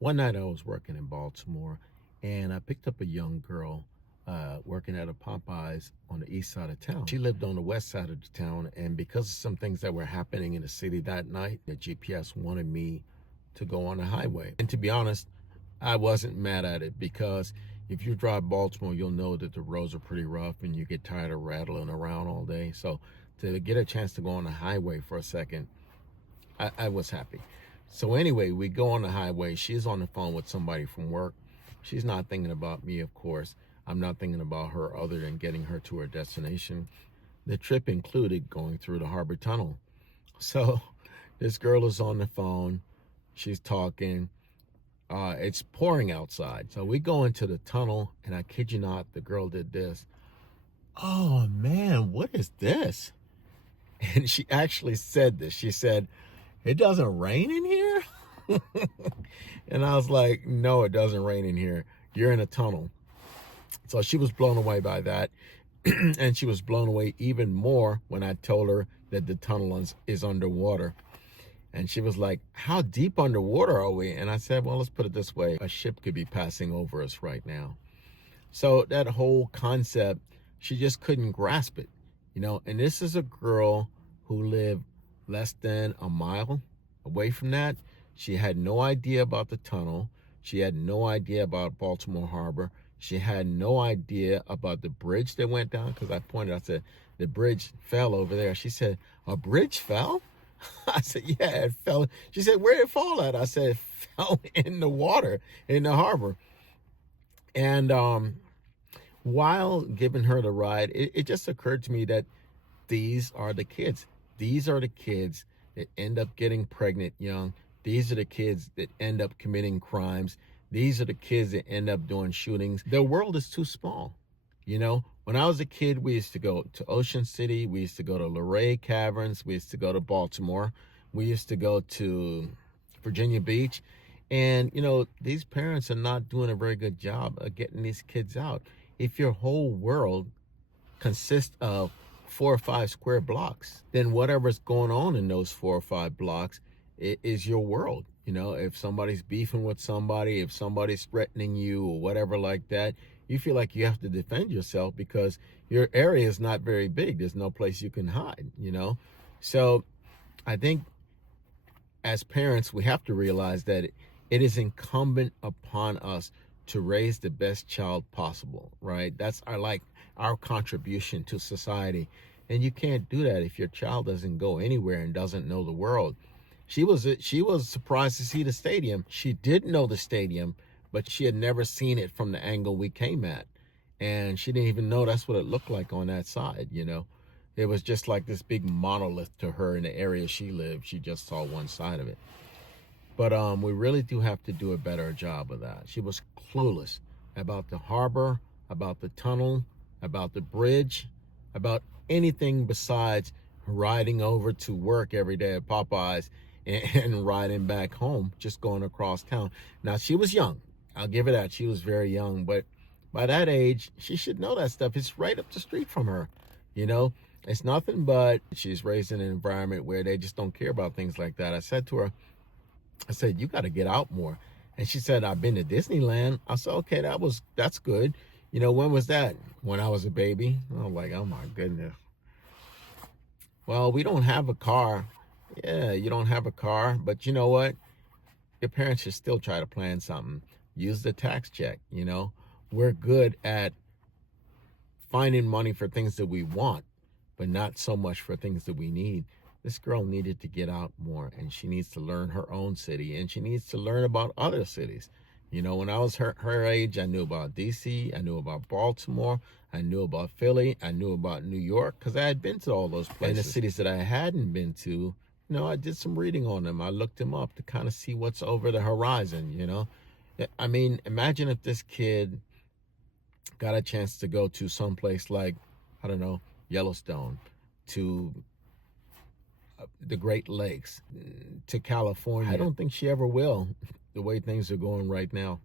One night I was working in Baltimore and I picked up a young girl working at a Popeyes on the east side of town. She lived on the west side of the town, and because of some things that were happening in the city that night, the GPS wanted me to go on the highway. And to be honest, I wasn't mad at it because if you drive Baltimore, you'll know that the roads are pretty rough and you get tired of rattling around all day. So to get a chance to go on the highway for a second, I was happy. So anyway, we go on the highway. She's on the phone with somebody from work. She's not thinking about me, of course. I'm not thinking about her other than getting her to her destination. The trip included going through the Harbor Tunnel. So this girl is on the phone. She's talking. It's pouring outside. So we go into the tunnel, and I kid you not, the girl did this. Oh man, what is this? And she actually said this. She said, "It doesn't rain in here?" And I was like, "No, it doesn't rain in here. You're in a tunnel." So she was blown away by that. And she was blown away even more when I told her that the tunnel is underwater. And she was like, "How deep underwater are we?" And I said, "Well, let's put it this way. A ship could be passing over us right now." So that whole concept, she just couldn't grasp it, And this is a girl who lived less than a mile away from that. She had no idea about the tunnel. She had no idea about Baltimore Harbor. She had no idea about the bridge that went down, because I said, "The bridge fell over there." She said, "A bridge fell?" I said, "Yeah, it fell." She said, "Where did it fall at?" I said, "It fell in the water, in the harbor." And while giving her the ride, it just occurred to me that these are the kids. These are the kids that end up getting pregnant young. These are the kids that end up committing crimes. These are the kids that end up doing shootings. The world is too small. When I was a kid, we used to go to Ocean City. We used to go to Luray Caverns. We used to go to Baltimore. We used to go to Virginia Beach. And, these parents are not doing a very good job of getting these kids out. If your whole world consists of 4 or 5 square blocks, then whatever's going on in those 4 or 5 blocks is your world. If somebody's beefing with somebody, if somebody's threatening you or whatever like that, you feel like you have to defend yourself because your area is not very big. There's no place you can hide. So I think as parents, we have to realize that it is incumbent upon us to raise the best child possible, right? That's our contribution to society. And you can't do that if your child doesn't go anywhere and doesn't know the world. She was surprised to see the stadium. She did know the stadium, but she had never seen it from the angle we came at. And she didn't even know that's what it looked like on that side. It was just like this big monolith to her in the area she lived. She just saw one side of it. But we really do have to do a better job of that. She was clueless about the harbor, about the tunnel, about the bridge, about anything besides riding over to work every day at Popeyes and riding back home, just going across town. Now, she was young. I'll give her that. She was very young. But by that age, she should know that stuff. It's right up the street from her. It's nothing but she's raised in an environment where they just don't care about things like that. I said to her, "You got to get out more." And she said, "I've been to Disneyland." I said, "Okay, that's good. When was that?" "When I was a baby." I'm like, "Oh my goodness." "Well, we don't have a car." "Yeah, you don't have a car, but you know what? Your parents should still try to plan something. Use the tax check. We're good at finding money for things that we want, but not so much for things that we need." This girl needed to get out more, and she needs to learn her own city, and she needs to learn about other cities. When I was her age, I knew about DC, I knew about Baltimore, I knew about Philly, I knew about New York, because I had been to all those places. And the cities that I hadn't been to, I did some reading on them. I looked them up to kind of see what's over the horizon. I mean, imagine if this kid got a chance to go to someplace like, I don't know, Yellowstone, to the Great Lakes, to California. I don't think she ever will, the way things are going right now.